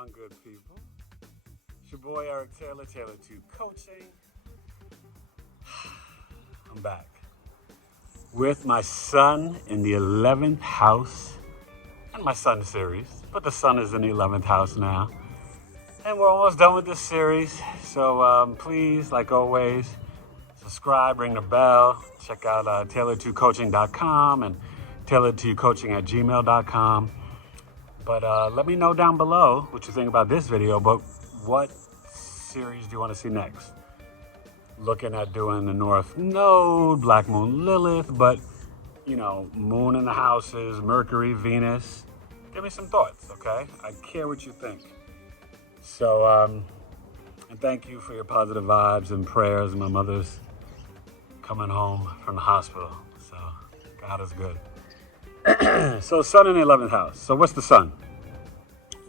on, good people? It's your boy Eric Taylor, Taylor 2 Coaching. I'm back with my sun in the 11th house and my sun series, but the sun is in the 11th house now. And we're almost done with this series, so please, like always, subscribe, ring the bell, check out taylor2coaching.com and taylor2coaching@gmail.com. But let me know down below what you think about this video, but what series do you want to see next? Looking at doing the North Node, Black Moon Lilith, but, you know, Moon in the houses, Mercury, Venus. Give me some thoughts, okay? I care what you think. So, and thank you for your positive vibes and prayers. My mother's coming home from the hospital, so God is good. So sun in the 11th house. So what's the sun?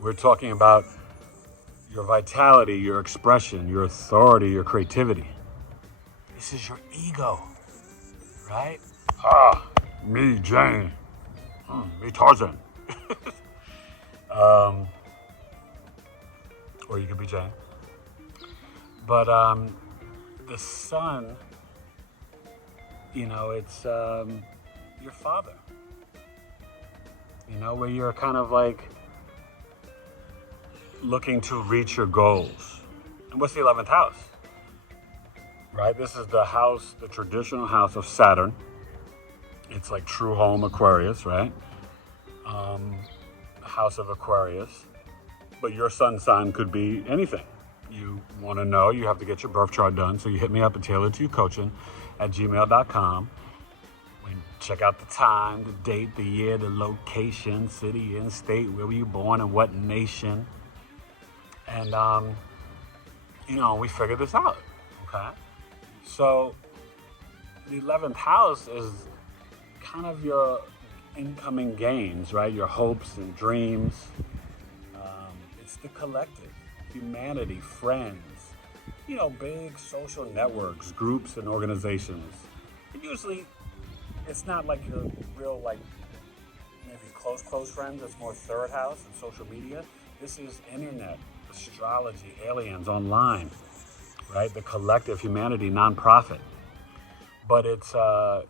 We're talking about your vitality, your expression, your authority, your creativity. This is your ego, right? Me, Jane. Me, Tarzan. Or you could be Jane. But the sun, you know, it's your father. You know, where you're kind of like looking to reach your goals. And what's the 11th house? Right? This is the house, the traditional house of Saturn. It's like true home Aquarius, right? House of Aquarius. But your sun sign could be anything. You want to know, you have to get your birth chart done. So you hit me up at taylor2coaching@gmail.com. Check out the time, the date, the year, the location, city, and state, where were you born and what nation. And, you know, we figured this out, okay? So the 11th house is kind of your incoming gains, right? Your hopes and dreams. It's the collective, humanity, friends, you know, big social networks, groups, and organizations. And usually, it's not like your real, like, maybe close friends. It's more third house and social media. This is internet, astrology, aliens, online, right? The collective, humanity, nonprofit. But it's,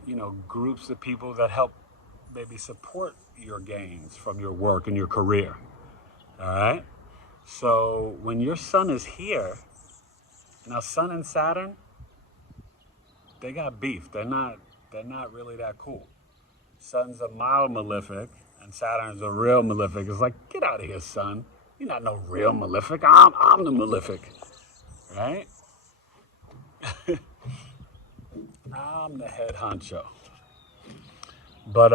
you know, groups of people that help maybe support your gains from your work and your career, all right? So when your sun is here, now Sun and Saturn, they got beef. They're not really that cool. Sun's a mild malefic, and Saturn's a real malefic. It's like, get out of here, Sun. You're not no real malefic. I'm the malefic, right? I'm the head honcho. But,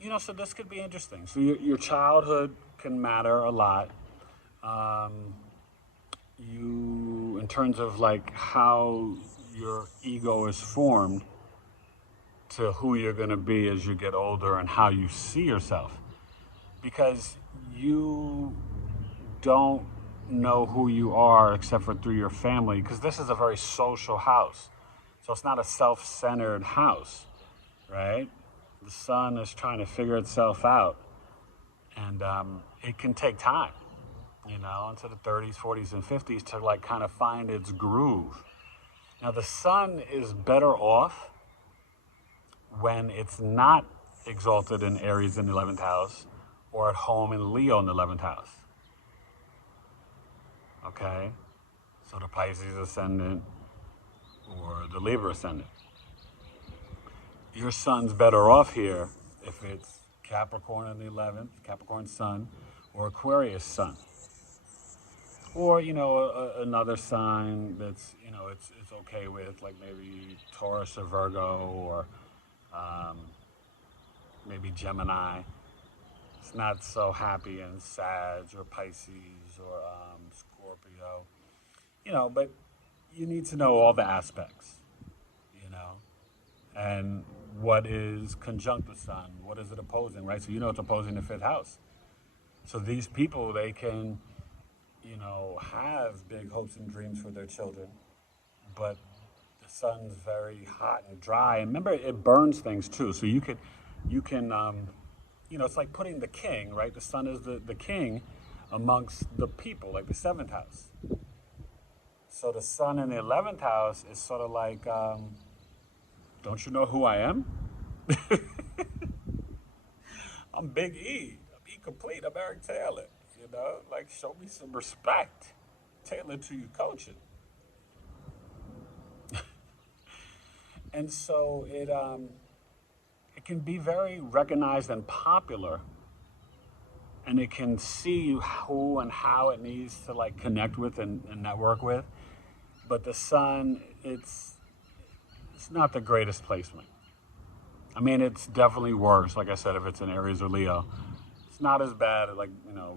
you know, so this could be interesting. So your childhood can matter a lot. In terms of like how your ego is formed to who you're going to be as you get older and how you see yourself, because you don't know who you are except for through your family, because this is a very social house, so it's not a self-centered house, right? The sun is trying to figure itself out, and it can take time, you know, into the 30s, 40s, and 50s to like kind of find its groove. Now the sun is better off when it's not exalted in Aries in the 11th house or at home in Leo in the 11th house. Okay? So the Pisces ascendant or the Libra ascendant. Your sun's better off here if it's Capricorn in the 11th, Capricorn sun, or Aquarius sun. Or, you know, another sign that's, you know, it's okay with, like maybe Taurus or Virgo, or maybe Gemini. It's not so happy in Sag or Pisces or Scorpio, you know, but you need to know all the aspects, you know, and what is conjunct the sun, what is it opposing, right? So you know it's opposing the 5th house. So these people, they can, you know, have big hopes and dreams for their children, but the sun's very hot and dry. And remember, it burns things too. So you can, you know, it's like putting the king, right? The sun is the king amongst the people, like the seventh house. So the sun in the 11th house is sort of like, don't you know who I am? I'm Big E. I'm E complete. I'm Eric Taylor. You know, like show me some respect. Tailored to your coaching. And so it can be very recognized and popular, and it can see who and how it needs to like connect with and network with. But the sun, it's not the greatest placement. I mean, it's definitely worse. Like I said, if it's in Aries or Leo, it's not as bad as like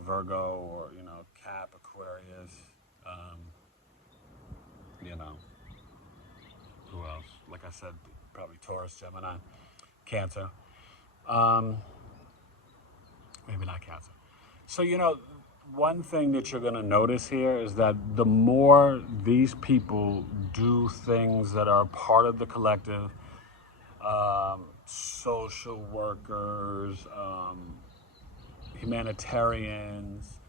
Virgo or Cap, Aquarius. Um, you know, who else? Like I said, probably Taurus, Gemini, Cancer. Um, maybe not Cancer. So one thing that you're going to notice here is that the more these people do things that are part of the collective, social workers, humanitarians,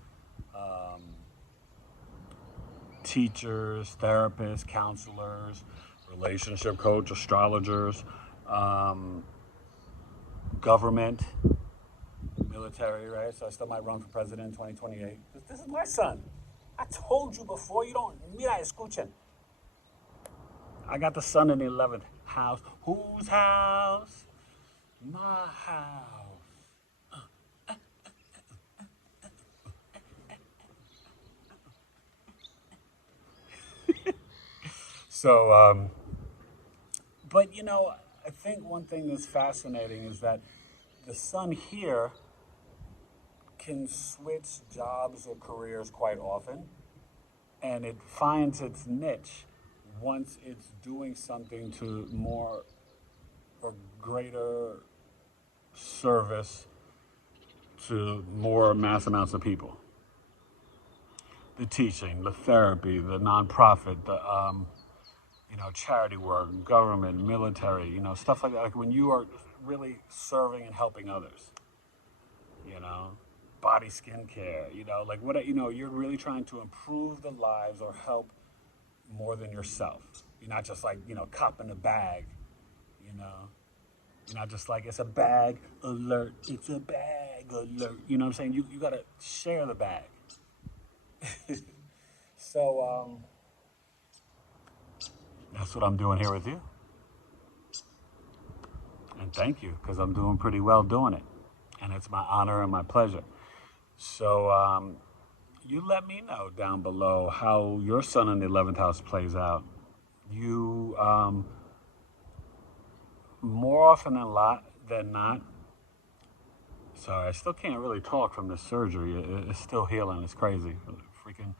teachers, therapists, counselors, relationship coach, astrologers, government, military, right? So I still might run for president in 2028. This is my son. I told you before, you don't, mira, escuchen. I got the sun in the 11th house. Whose house? My house. So, but I think one thing that's fascinating is that the sun here can switch jobs or careers quite often, and it finds its niche once it's doing something to more or greater service to more mass amounts of people. The teaching, the therapy, the nonprofit, the charity work, government, military, stuff like that. Like when you are really serving and helping others, body skin care, like what, you're really trying to improve the lives or help more than yourself. You're not just like, copping a bag, You're not just like, it's a bag alert, it's a bag alert. You know what I'm saying? You got to share the bag. So, that's what I'm doing here with you. And thank you, because I'm doing pretty well doing it. And it's my honor and my pleasure. So you let me know down below how your sun in the 11th house plays out. You, more often than not, sorry, I still can't really talk from this surgery. It's still healing. It's crazy. Freaking,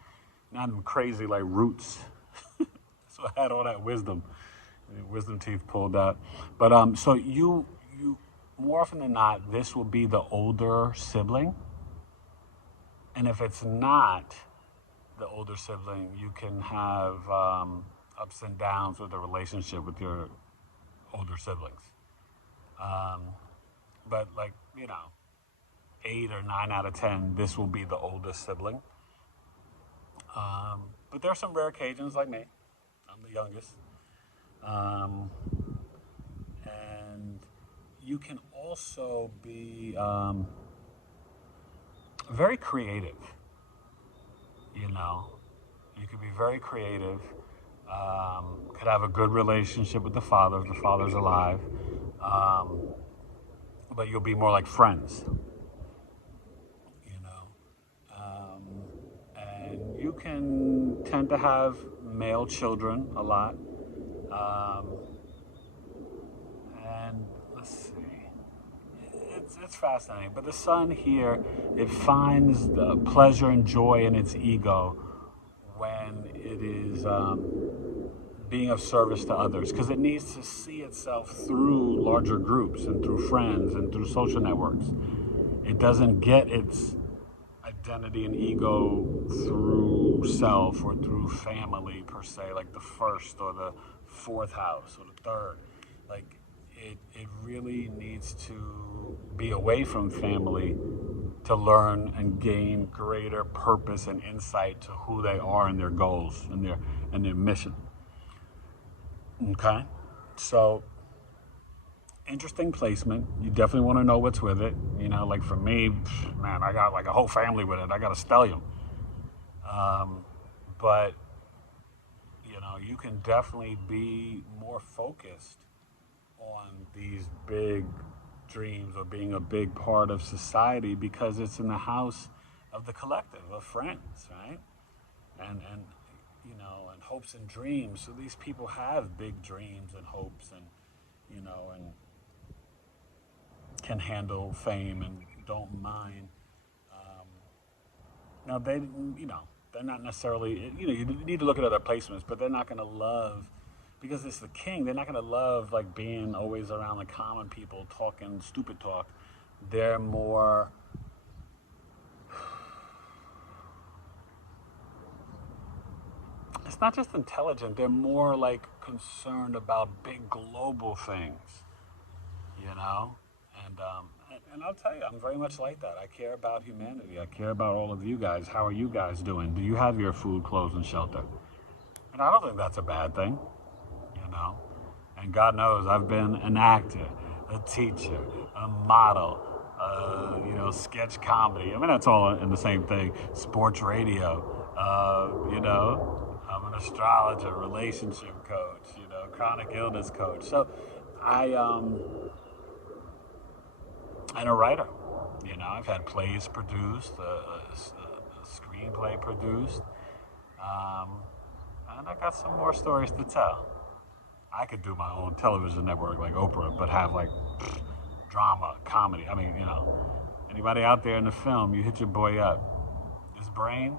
not even crazy like roots. So I had all that wisdom teeth pulled out. But so you more often than not, this will be the older sibling. And if it's not the older sibling, you can have ups and downs with the relationship with your older siblings. But 8 or 9 out of 10, this will be the oldest sibling. But there are some rare occasions like me. I'm the youngest. And you can also be very creative. You could be very creative. Could have a good relationship with the father if the father's alive. But you'll be more like friends. And you can tend to have male children a lot. And let's see, it's fascinating. But the sun here, it finds the pleasure and joy in its ego when it is being of service to others, because it needs to see itself through larger groups and through friends and through social networks. It doesn't get its identity and ego through self or through family per se, like the first or the fourth house or the third. Like it really needs to be away from family to learn and gain greater purpose and insight to who they are and their goals and their mission. Okay, so interesting placement. You definitely want to know what's with it. Like for me, man, I got like a whole family with it. I got a stellium. But you can definitely be more focused on these big dreams or being a big part of society because it's in the house of the collective of friends, right? And hopes and dreams. So these people have big dreams and hopes and can handle fame and don't mind. Now they're not necessarily, you need to look at other placements, but they're not going to love, because it's the king, they're not going to love like being always around the common people talking stupid talk. They're more, it's not just intelligent, they're more like concerned about big global things, and I'll tell you, I'm very much like that. I care about humanity. I care about all of you guys. How are you guys doing? Do you have your food, clothes, and shelter? And I don't think that's a bad thing, And God knows I've been an actor, a teacher, a model, sketch comedy. I mean, that's all in the same thing. Sports radio, I'm an astrologer, relationship coach, chronic illness coach. So and a writer. I've had plays produced, a screenplay produced, and I got some more stories to tell. I could do my own television network like Oprah, but have like drama, comedy. I mean, anybody out there in the film, you hit your boy up. His brain,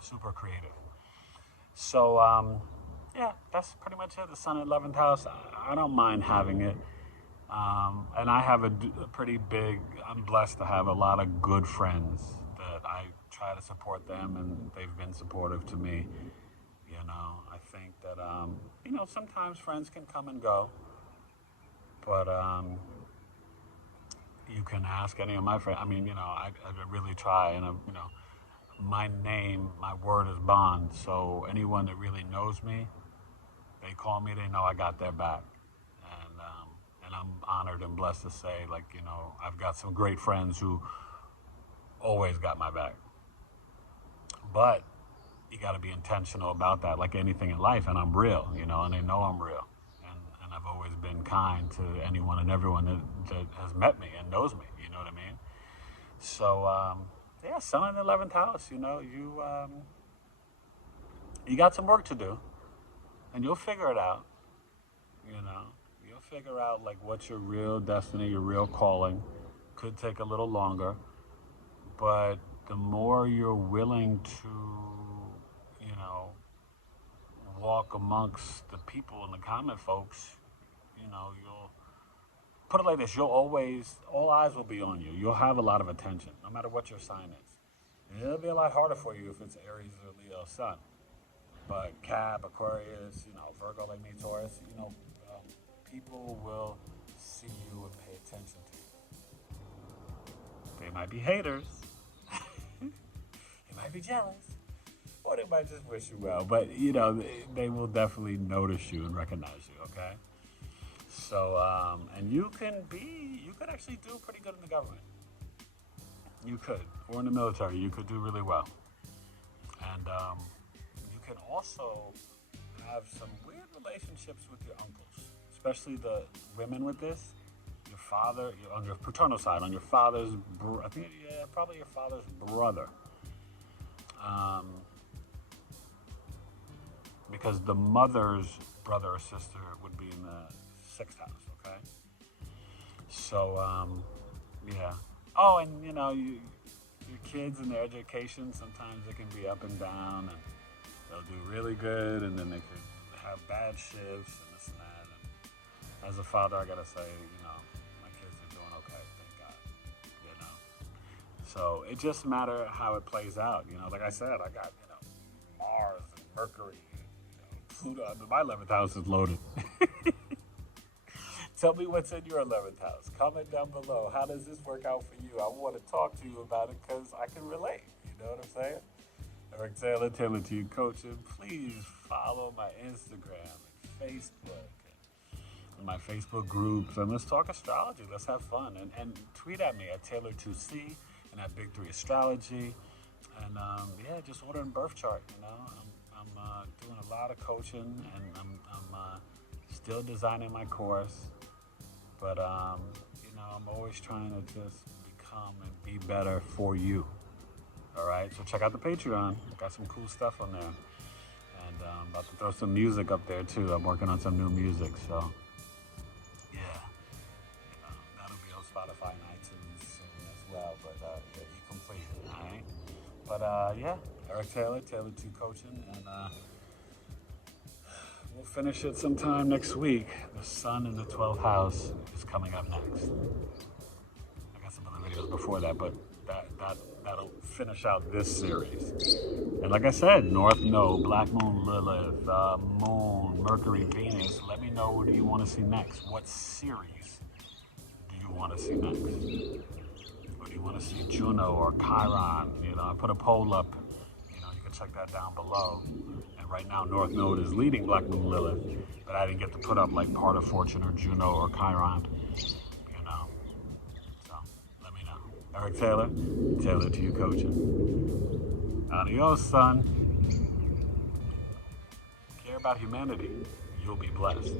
super creative. So, yeah, that's pretty much it. The sun in 11th house, I don't mind having it. And I have a pretty big, I'm blessed to have a lot of good friends that I try to support them, and they've been supportive to me. I think that, sometimes friends can come and go, but you can ask any of my friends. I mean, I really try, and, my name, my word is bond, so anyone that really knows me, they call me, they know I got their back. And I'm honored and blessed to say, like, I've got some great friends who always got my back. But you got to be intentional about that, like anything in life. And I'm real, and they know I'm real. And I've always been kind to anyone and everyone that has met me and knows me, you know what I mean? So, yeah, sun in the 11th house, you got some work to do. And you'll figure it out, You'll figure out like what's your real destiny, your real calling. Could take a little longer, but the more you're willing to, walk amongst the people and the common folks, you'll put it like this: all eyes will be on you. You'll have a lot of attention, no matter what your sign is. And it'll be a lot harder for you if it's Aries or Leo sun. But Cap, Aquarius, Virgo like me, Taurus, people will see you and pay attention to you. They might be haters. They might be jealous. Or they might just wish you well. But, they will definitely notice you and recognize you, okay? So, and you could actually do pretty good in the government. You could. Or in the military, you could do really well. And you can also have some weird relationships with your uncles. Especially the women with this, your father, on your paternal side, on your father's, probably your father's brother. Because the mother's brother or sister would be in the 6th house, okay? So, yeah. Oh, and, your kids and their education, sometimes it can be up and down, and they'll do really good, and then they could have bad shifts and this and that. As a father, I gotta say, my kids are doing okay, thank God, So it just matters how it plays out, Like I said, I got, Mars and Mercury, Pluto. My 11th house is loaded. Tell me what's in your 11th house. Comment down below. How does this work out for you? I want to talk to you about it because I can relate. You know what I'm saying? Eric Taylor, Taylor to You Coaching. Please follow my Instagram and Facebook and my Facebook groups. And let's talk astrology. Let's have fun. And tweet at me at Taylor2C and at Big 3 Astrology. And yeah, just order a birth chart. You know, I'm doing a lot of coaching, and I'm still designing my course. But you know, I'm always trying to just become and be better for you. All right, so check out the Patreon. Got some cool stuff on there, and I'm about to throw some music up there too. I'm working on some new music, so yeah, you know, that'll be on Spotify and iTunes soon as well. But yeah, you complete it, all right? But yeah, Eric Taylor, Taylor 2 Coaching, and we'll finish it sometime next week. The sun in the 12th house is coming up next. I got some other videos before that, but that'll finish out this series. And like I said, North Node, Black Moon, Lilith, Moon, Mercury, Venus. Let me know, what do you want to see next? What series do you want to see next? Or do you want to see Juno or Chiron? You know, I put a poll up. You know, you can check that down below. And right now, North Node is leading Black Moon, Lilith, but I didn't get to put up like Part of Fortune or Juno or Chiron. Eric Taylor, Taylor to You Coaching. Adios, son. Care about humanity, you'll be blessed.